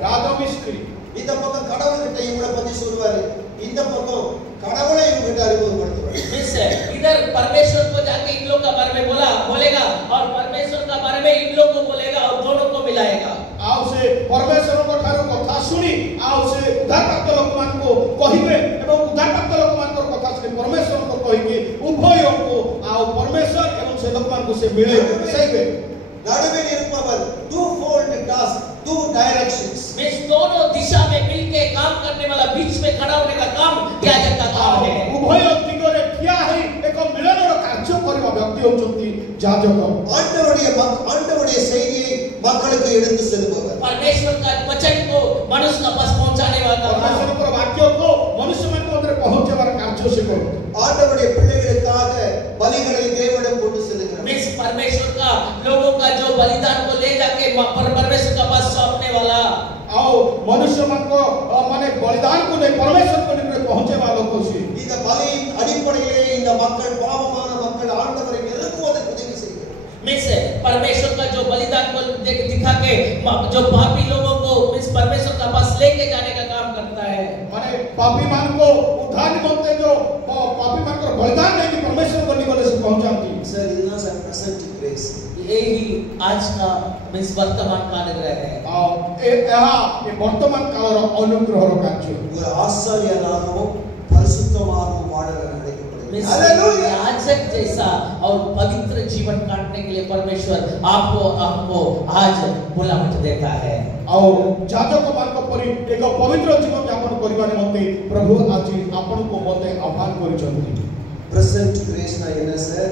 राजमिस्त्री இந்த பக்கம் கடவுள்கிட்ட இவங்களை பத்தி சொல்லுவாரு, இந்த பக்கம் கடவுளை இவங்கிட்ட அறிமுகப்படுத்துவாரு। मिस इधर परमेश्वर को जाके इन लोग का बारे में बोलेगा और परमेश्वर का बारे में इन लोग को बोलेगा और दोनों को मिलाएगा। आओ से परमेश्वर को ठारो कथा सुनी आओ से उद्धार प्राप्त लोक मान को कहिबे एवं उद्धार प्राप्त लोक मान को कथा सुनी परमेश्वर को कहिके उभय को आओ परमेश्वर एवं से लोक मान को से मिले सहीबे। நடுவில் இருப்பவர் two fold task, two directions। Miss दोनों दिशा में मिलके काम करने वाला, बीच में खड़ा होने का काम याजक का काम है। उभय दिगरे ठिया है एक मिलनर कार्य करबा व्यक्ति होचंती याजक। ஆண்டவருடைய செய்தியை மக்களுக்கு எடுத்து செல்பவர்। परमेश्वर का वचन को मनुष्य का पास पहुंचाने वाला। परमेश्वर के वाक्य को मनुष्य मन को अंदर पहुंचावर कार्य से करो। ஆண்டவருடைய பிள்ளைகளுக்காக பலிகளை தேவனிடம் கொண்டு செல்கிறார்। मिस परमेश्वर का लोगों का जो बलिदान को ले जाके परमेश्वर का पास सौंपने वाला। आओ मनुष्य मन को माने बलिदान को ले परमेश्वर को निकट पहुंचे वालों को से இந்த பலியின் அடிப்படையிலே இந்த மக்கள் பாவமான மக்கள் ஆண்டவரை நெருங்குவதற்கு உதவி செய்கிறார்। मिस परमेश्वर का जो बलिदान को दिखा के जो पापी लोगों को मिस परमेश्वर का पास लेके जाने का काम करता है। माने पापी मान को उद्धार निमंते जो पापी मान को बलिदान नहीं कि परमेश्वर को निकट से पहुंचाती। सर इतना सा प्रेजेंट ग्रेस यही आज का मिस वर्तमान का अनुग्रह है। आओ ये वर्तमान काल अनुग्रह कार्य ஒரு ஆசாரியனாகவும் பரிசுத்தமாகவும் வாழ அழைக்கப்படுகிறார்। हालेलुया। याजक जैसा और पवित्र जीवन काटने के लिए परमेश्वर आपको हमको आज बुलावट देता है। आओ याजक मान को परि एक पवित्र जीवन यापन करबा निमंते प्रभु आज आपन को मते आह्वान करिसथि। பிரசன்ட் கிரேஸ்னா என்ன சார்?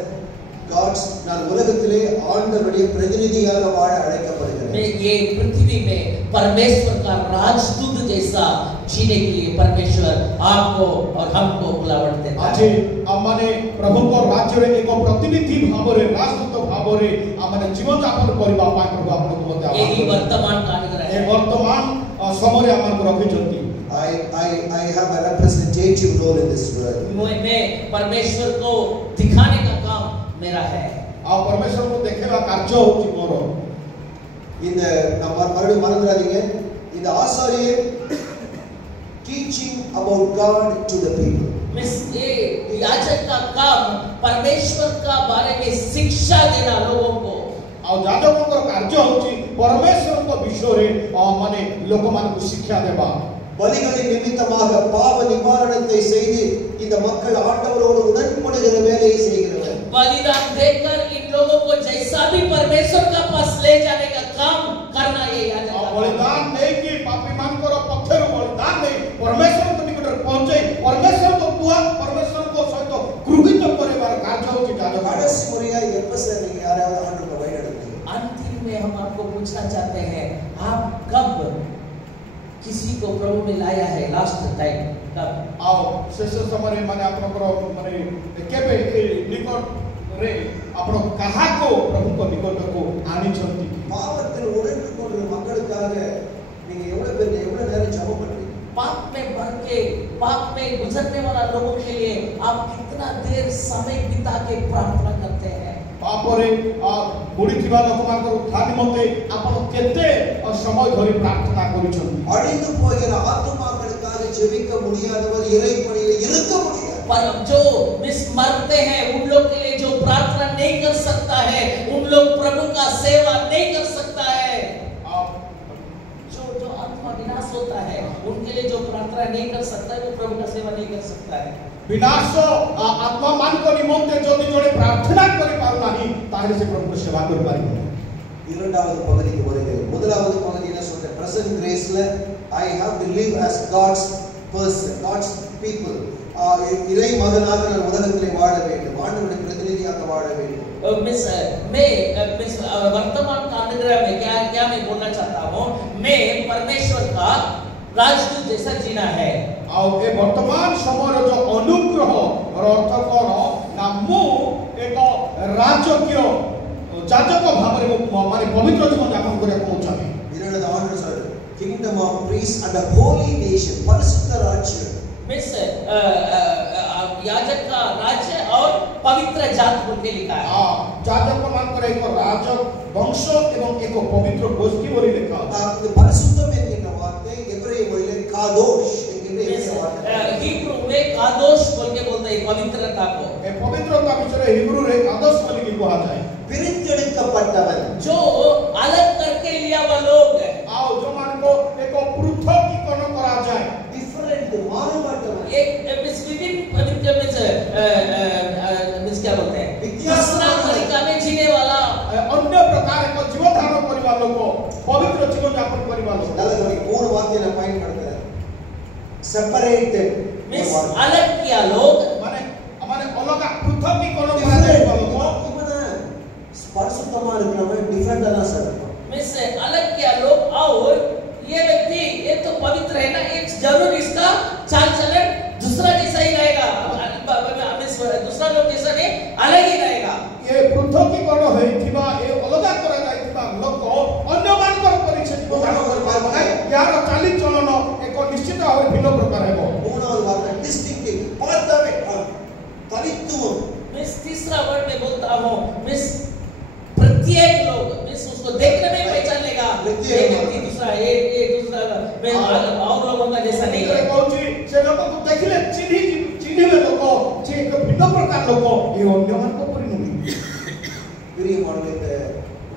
காட்ஸ் நான் உலகத்திலே ஆண்டவருடைய பிரதிநிதியாக வாழ அழைக்கப்படுகிறேன்। मैं ये पृथ्वी में परमेश्वर का राजदूत जैसा जीने के लिए परमेश्वर आपको और हमको बुलावट देता है। आज आमाने प्रभु को राज्य रे एक प्रतिनिधि भाव रे राजदूत भाव रे आमाने जीवन यापन करबा पाए प्रभु आपन को मते आह्वान। यही वर्तमान का अनुग्रह ए है। वर्तमान समय आमान को रखिसथि। I have a representative role in this world। मैं परमेश्वर को दिखाने का काम मेरा है। आ परमेश्वर को देखेला कार्य होची मोर। இந்த நம்ம மறுபடியும் மறந்துடாதீங்க, இந்த ஆசாரியர் teaching about God to the people। Miss ये याजक का काम परमेश्वर का बारे में शिक्षा देना लोगों को। आ याजक को कार्य होची परमेश्वर को विषय रे माने लोक मान को शिक्षा देबा। பலிகளின் நிமித்தமாக பாவ நிவாரணத்தை செய்து இந்த மக்கள் ஆண்டவரோடு உடன்படுகிற வேலையை செய்கிறவர்। बलिदान देकर इन लोगों को जैसा भी परमेश्वर का पास ले जाने का काम करना ये याजक का बलिदान नहीं कि पापी मान को पत्थर बलिदान नहीं परमेश्वर को निकट पहुंचे परमेश्वर को पुआ परमेश्वर को सहित कृपित करे बार कार्य होची याजक। கடைசி முறையா எப்ப சார் நீங்க யாராவது ஆண்டவரை வழிநடத்துவீங்க? अंतिम में हम आपको पूछना चाहते हैं, आप कब किसी को प्रभु में लाया है? लास्ट टाइम कब? आओ शेष समय माने आपन को माने केबे निकट रे आपन कहा को प्रभु को निकट को आनी छथि। பாவத்தில் உழன்று கொண்ட மக்களுக்காக நீங்க எவ்வளவு நேரம் ஜெபம் பண்றீங்க? पाप में भर के पाप में गुजरने वाला लोगों के लिए आप कितना देर समय बिता के प्रार्थना करते हैं? तापरे बुढ़ी थिबा लोकमानकर उद्धार निमंते आपण केते समय धरि प्रार्थना करिछन। அழிந்து போகிற ஆத்துமாக்களுக்காக ஜெபிக்க முடியாதவர் இறைப்பணியில் இருக்க முடியாது. पर जो मरते हैं उन लोग के लिए जो प्रार्थना नहीं कर सकता है, उन लोग प्रभु का सेवा नहीं कर सकता है। जो आत्मा विनाश होता है उनके लिए जो प्रार्थना नहीं कर सकता है वो प्रभु का सेवा नहीं कर सकता है। विनाश आत्मा मान को निमंते जदि जोड़े प्रार्थना करि पारु नाही ताहले से प्रभु को सेवा करि पारिबो। இரண்டாவது பகுதிக்கு வருகிறேன். முதலாவது பகுதி என்ன சொல்ற? பிரசன்ட் கிரேஸ்ல I have to live as God's person, God's people. இறை மகனாக நான் உலகத்திலே வாழ வேண்டும், ஆண்டவருடைய பிரதிநிதியாக வாழ வேண்டும். वर्तमान का अनुग्रह में क्या मैं बोलना चाहता हूँ, मैं परमेश्वर का राजदूत जैसा जीना है। और ए वर्तमान समय जो अनुग्रह अर्थ कोन ना मु एक राजकीय जाजक भाबरे माने पवित्र जीवन यापन करे पहुंचाबे। இரண்டாவது ஆண்டவர் சொல்றார், kingdom of priests and a holy nation, பரிசுத்த ராஜ்யம். मिस याजक का राज्य और पवित्र जात बोल के लिखा है। जाजक मान करे एक राजक वंश एवं एक पवित्र गोष्ठी बोली लिखा है। இந்த பரிசுத்தம் என்கிற வார்த்தை எபிரேய மொழியிலே காதோஷ் என்கிற வார்த்தை, हिब्रू में कादोश बोल के बोलते हैं पवित्रता को। ए पवित्रता विषय हिब्रू रे कादोश बोली की कहा जाए। பிரித்தெடுக்கப்பட்டவன், जो अलग करके लिया हुआ लोग है। आओ जो मान को एक पृथकीकरण करा जाए, डिफरेंट मानवटवन, एक मिस विभिन्न पवित्र मिस क्या बोलते हैं, दूसरा तरीका में जीने वाला, अन्य प्रकार का जीवन धारण करने वालों को पवित्र जीवन यापन करने वालों को நல்லது மூணு வார்த்தையை நான் பயன்படுத்துறேன். செப்பரேட்டட் मिस अलग किया लोग माने हमारे अलग पृथकीकरण करा जाए वालों को பரிசுத்தமா இருக்கிறவன் டிஃபரெண்டா தான் சார் இருக்கும். मिस अलग किया लोग और ये व्यक्ति एक तो पवित्र है ना, एक जरूर इसका चाल चलन दूसरा जैसा ही रहेगा, दूसरा लोग जैसा नहीं अलग ही रहेगा। ये पृथकीकरण होइथिबा ए अलग करा जाइथिबा लोक अन्य मानकर परिचय जीवन धारण कर पाबो नै, यार चाली चलन एक निश्चित भाव भिन्न प्रकार हेबो। மூணாவது வார்த்தை டிஸ்டிங்க்டிவ், பார்த்தவே தனித்துவம்। मिस तीसरा वर्ड में बोलता हूं, मिस प्रत्येक लोग मिस उसको देखने में पहचान लेगा, ये व्यक्ति दूसरा एक दूसरा और लोगों का जैसा नहीं है। कहूची से लोग को देखिले चिन्हिबे लोक जे एक भिन्न प्रकार लोक ए अन्य मान को परिणमी பிரியமானவர்களே,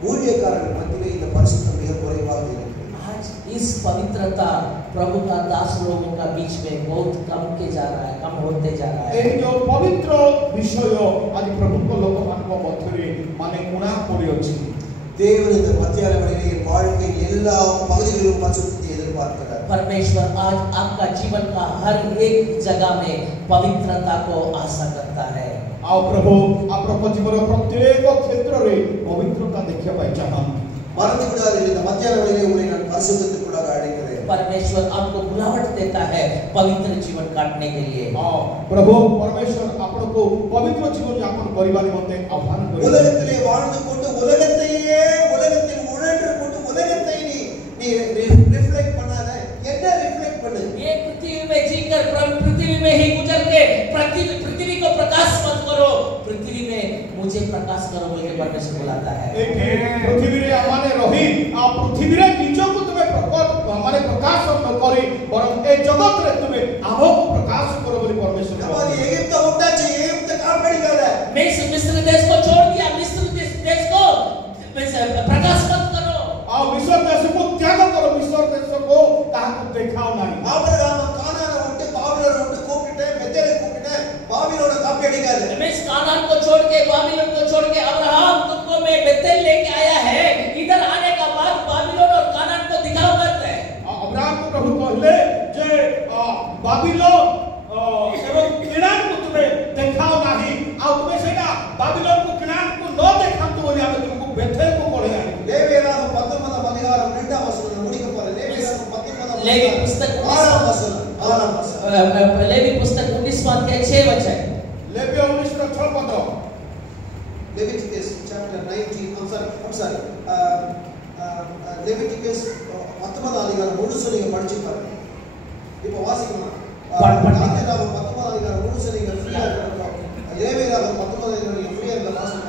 ஊழியக்காரர்கள் மத்தியிலே இந்த பரிசுத்தம் மிக குறைவாக இருக்கிறது. आज इस पवित्रता प्रभु का दास लोगों का बीच में बहुत कम के जा रहा है, कम होते जा रहा है। ए जो पवित्र विषय आज प्रभु को लोक मान को मध्यरे माने गुणा पड़ी अछि। தேவன் இந்த மத்தியான வேளையிலே என் வாழ்க்கையின் எல்லா பகுதிகளிலும் பரிசுத்தத்தை எதிர்பார்க்கிறார். परमेश्वर आज आपका जीवन का हर एक जगह में पवित्रता को आशा करता है। आओ प्रभु आपको जीवन प्रत्येक क्षेत्र रे पवित्रता देखिया पाई चाहम। மறந்து விடாதீர்கள், இந்த மத்தியான வேளையிலே உங்களை நான் பரிசுத்தத்துக்குள்ளாக அழைக்கிறேன். परमेश्वर आपको बुलावट देता है पवित्र जीवन काटने के लिए। आओ प्रभु परमेश्वर आपको पवित्र जीवन यापन करिबा निमंते आह्वान करे। உலகத்திலே வாழ்ந்து கொண்டு உலகத்தையே உலகத்தில் உழன்று கொண்டு உலகத்தை நீ ரிஃப்ளெக்ட் பண்ணாத, என்ன ரிஃப்ளெக்ட் பண்ணு? ये पृथ्वी में जीकर पृथ्वी में ही गुजर के पृथ्वी को प्रकाश मत करो, पृथ्वी में मुझे प्रकाश करो बोल के परमेश्वर बुलाता है। एक पृथ्वी रे हमारे रही आ पृथ्वी रे निज को तुम्हें प्रकट हमारे प्रकाश न करी बरं ए जगत रे तुम्हें आभो प्रकाश करो बोली परमेश्वर। हमारी एगिप्त होता चाहिए, एगिप्त कहां पड़ी गया है? मिस्र देश को छोड़ दिया, मिस्र देश को प्रकाश मत करो। आओ मिस्र देश को त्याग करो, मिस्र देश को कहां को देखाओ नहीं। ஆபிரகாம் கானானை விட்டு பாபிலோனை விட்டு கூப்பிட்டு பெத்தேலை கூப்பிட்டு பாபிலோனை காப்பி அடிக்காத। मिस्र कानान को छोड़ के बाबिलोन को छोड़ के अब्राहम तुमको मैं बेतेल लेके आया है, इधर आने का बाद बाबिलोन और कानान को दिखाओ मत है। अब्राहम को प्रभु कहले जे बाबिलोन एवं किनान को तुम्हें देखाओ नहीं, आ तुम्हें सेना बाबिलोन को किनान को न देखाओ तो बोले हमें तुमको बेतेल को कोड़े आए। லேவியராகமம் 19ஆம் அதிகாரம் 2ஆம் வசனம் முடிக்க போறேன். லேவியராகமம் 19ஆம் लेवी पुस्तक 6ஆம் वचन, 6ஆம் वचन, लेवी पुस्तक 19वां अध्याय 6 वचन, लेविया 19 पद Leviticus chapter 19, I'm sorry, Leviticus 19ஆம் அதிகாரம் முழுசு நீங்க படிச்சு பாருங்க. இப்போ வாசிக்கலாம். ஆதியாகமம் 19 அதிகாரம் முழுசு நீங்க ஃப்ரீயா இருக்கணும். லேவியராகமம் 19 அதிகாரம் நீங்க ஃப்ரீயா இருக்க வாசிங்க.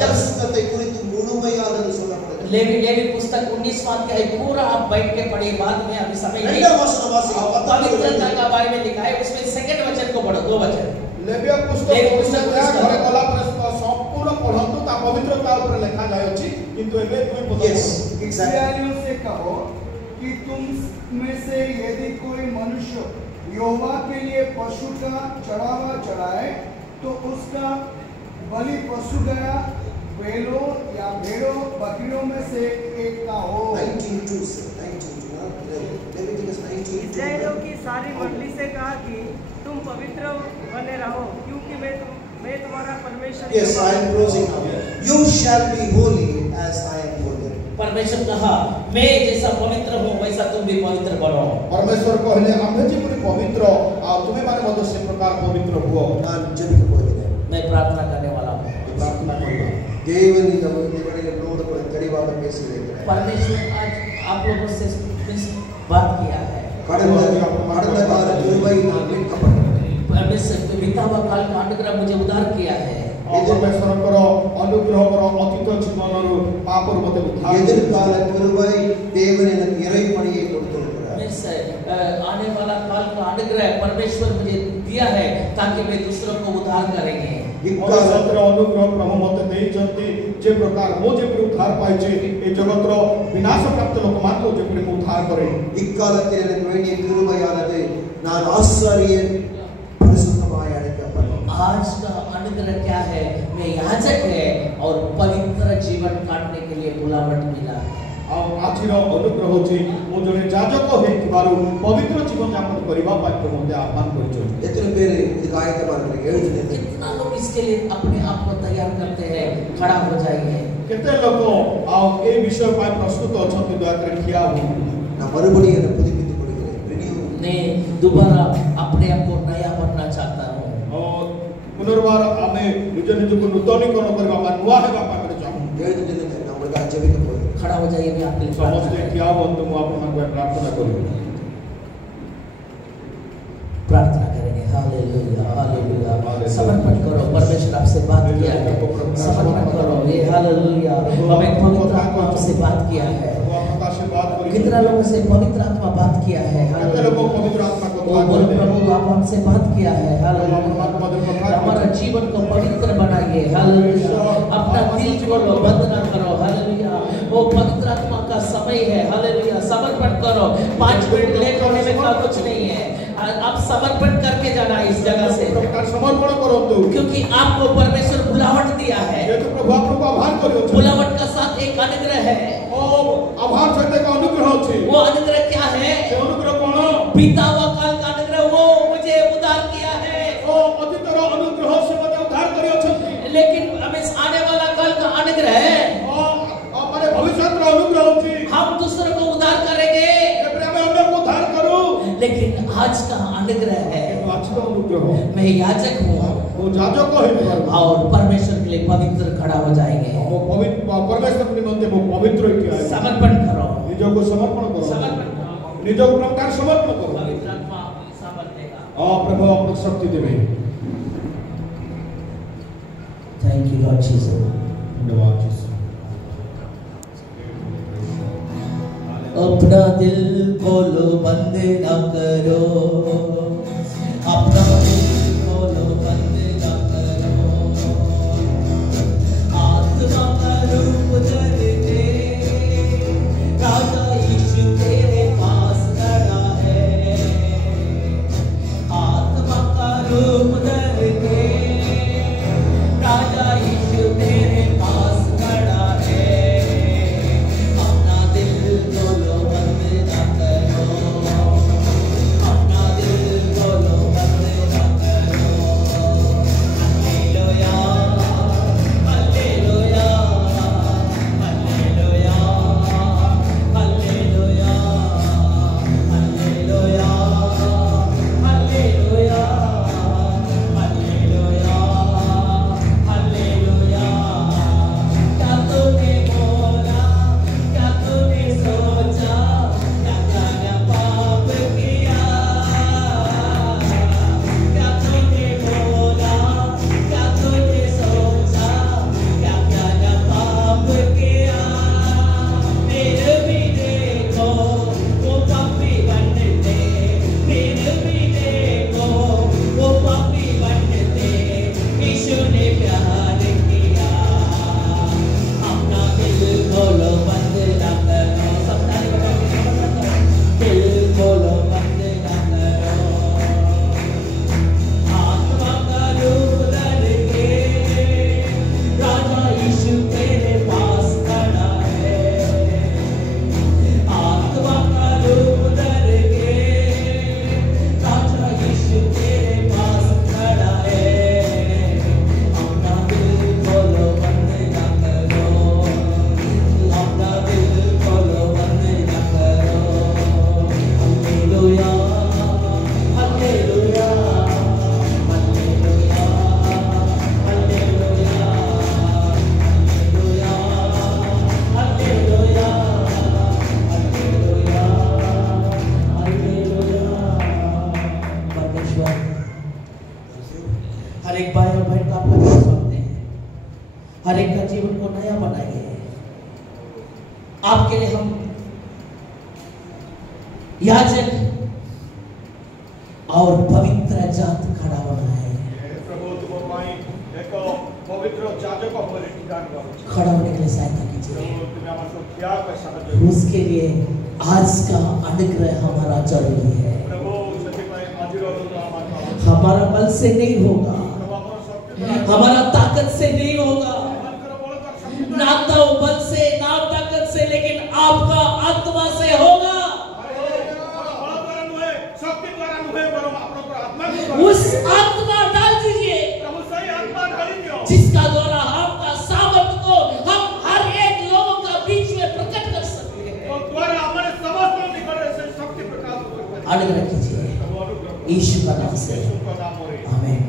பரிசுத்தத்தை குறித்து முழுமையாக அது சொல்லப்படுது. लेवी पुस्तक 19वां अध्याय पूरा आप बैठ के पढ़िए, बाद में अभी समय नहीं। இரண்டாம் வசனம் வாசிங்க. पवित्रता का बारे में लिखा है, उसमें सेकंड वचन को पढ़ो, 2 वचन। लेविय पुस्तक घरे गला पर संपूर्ण पढ़ंतु ता पवित्रता ऊपर लिखा जाय अछि, किंतु एबे दुई पद इस्राएलियों से कहो कि तुम में से यदि कोई मनुष्य यहोवा के लिए पशु का चढ़ावा चढ़ाए तो उसका बलि पशु गया, बैलों या भेड़ों बकरियों में से एक का हो। 19:2 से 19:2 इस्राएलियों की सारी मंडली से कहा कि तुम पवित्र बने रहो, क्योंकि मैं तुम्हारा परमेश्वर। Yes, I am closing now. You shall be holy as I am holy. परमेश्वर कहा, मैं जैसा पवित्र हूँ वैसा तुम भी पवित्र बनो। परमेश्वर कहले आमे जेपरि पवित्र आ तुमे माने मत से प्रकार पवित्र हुओ। ನಾನು ಜಪಿತ ಹೋಗಿದ್ದೆ. मैं प्रार्थना करने वाला हूँ। प्रार्थना करूंगा। ದೇವರಿಗೆ लोग को कड़ीवाद पेश करेंगे। परमेश्वर आज आप लोगों से बात किया है। கடந்த கால கிருபை நான் மீட்கப்பட்டேன். परमेश्वर बीता हुआ काल का अनुग्रह मुझे उद्धार किया है। परमेश्वर करो अनुग्रह करो अतीत जीवन रो पाप रो मते उद्धार। எதிர்கால கிருபை தேவன் எனக்கு இறைப்பணியை கொடுத்திருக்கிறார். आने वाला काल का अनुग्रह परमेश्वर मुझे दिया है ताकि मैं दूसरों को उद्धार करेंगे। सत्र अनुग्रह प्रभु मते देई जंती जे प्रकार मो जे उद्धार पाइछे ए जगत रो विनाश प्राप्त लोक मान को जे उद्धार करे। இக்காலத்தில் எனக்கு வேண்டிய கிருபையானது நான் ஆசாரியன் பரிசுத்தமாய் அழைக்கப்பட்டேன். आज का अनुग्रह क्या है? मैं याजक है और पवित्र जीवन काटने के लिए बुलावट मिला है। आजिर अनुग्रह होची मो जने याजक हेतिबारु पवित्र जीवन यापन करिबा पात्र मते आह्वान करछो। எத்தனை பேர் இதுக்கு ஆயத்தமா இருக்கீங்க? எழுதுங்க. कितना लोग इसके लिए अपने आप को तैयार करते हैं? खड़ा हो जाइए। केते लोग आ ए विषय पर प्रस्तुत अछंती दया कर ठिया हो। நான் மறுபடியும் என்ன புதுப்பித்துக் கொள்கிறேன். रिन्यू मैं दोबारा अपने आप को नया बनना चाहता हूं। और पुनर्बार आमे निज निज को नूतनीकरण करबा बा नुवा हेबा पात्र चाहू। எழுதுங்க. நான் உங்களுக்கு ஜெபிக்க போறேன். खड़ा हो जाइए, मैं आपके लिए समस्त ठिया हो तो आपन को प्रार्थना करूं। प्रार्थना करेंगे। Hallelujah hallelujah. समर्पण करो, परमेश्वर आपसे बात किया है। समर्पण करो, ये हालेलुया। हमें पवित्र आत्मा से बात किया है। कितना लोगों से पवित्र आत्मा बात किया है? पवित्र आत्मा को प्रभु आप हमसे बात किया है। हालेलुया। हमारा जीवन को पवित्र बनाइए। हालेलुया। अपना दिल को बंद न करो। हालेलुया। वो पवित्र आत्मा का समय है। हालेलुया। समर्पण करो। 5 मिनट लेट होने में कुछ नहीं है। आप समर्पण करके जाना इस जगह से। समर्पण करो तो, क्योंकि आपको परमेश्वर बुलावट दिया है। ये तो प्रभु आपको आभार करियो। बुलावट का साथ एक अनुग्रह है। ओ आभार सहित का अनुग्रह अछि। वो अनुग्रह क्या है? वो अनुग्रह कोन? बीता हुआ काल का अनुग्रह, वो मुझे उद्धार किया है। ओ अतीतर अनुग्रह से मते उद्धार करियो छथि। लेकिन हमें आने वाला काल का अनुग्रह है। ओ हमारे भविष्य का अनुग्रह अछि। हम दूसरों को उद्धार करेंगे। उद्धार करो। लेकिन आज का अनुग्रह है, आज का अनुग्रह मैं याजक हूँ वो याजक है और परमेश्वर के लिए पवित्र खड़ा हो जाएंगे। वो पवित्र परमेश्वर के निमित्त वो पवित्र किया है। समर्पण करो, निजों को समर्पण करो। समर्पण करो, निजों को प्रकार समर्पण करो। पवित्र आत्मा सामर्थ देगा। प्रभु आपको शक्ति देवे। Thank you Lord Jesus. धन्यवाद जीसस। अपना दिल खोलो, बंद न करो। अपना दिल खोलो, बंद न करो। आत्मा का रूप धर के राजा यीशु तेरे पास खड़ा है। आत्मा का रूप धर के राजा यीशु तेरे पास खड़ा है। अपना दिल खोलो, बंद न करो। अपना दिल खोलो, बंद न आपके लिए हम याजक और पवित्र जात खड़ा बनाए। प्रभु तुम पाई एक पवित्र जाजक पर ठिकान करो। खड़ा होने के लिए सहायता कीजिए। प्रभु तुम्हें हमारे को क्या कर सकते हो। उसके लिए आज का अनुग्रह हमारा जरूरी है। प्रभु सच्चे भाई आज रोज हमारा बल से नहीं होगा, हमारा ताकत से नहीं होगा, ना तो बल से ना ताकत से, लेकिन आपका आत्मा से होगा। उस आत्मा डाल दीजिए जिसका द्वारा आपका सामर्थ को हम हर एक लोगों का बीच में प्रकट कर सकते हैं। अनुग्रह कीजिए यीशु का नाम से, आमीन।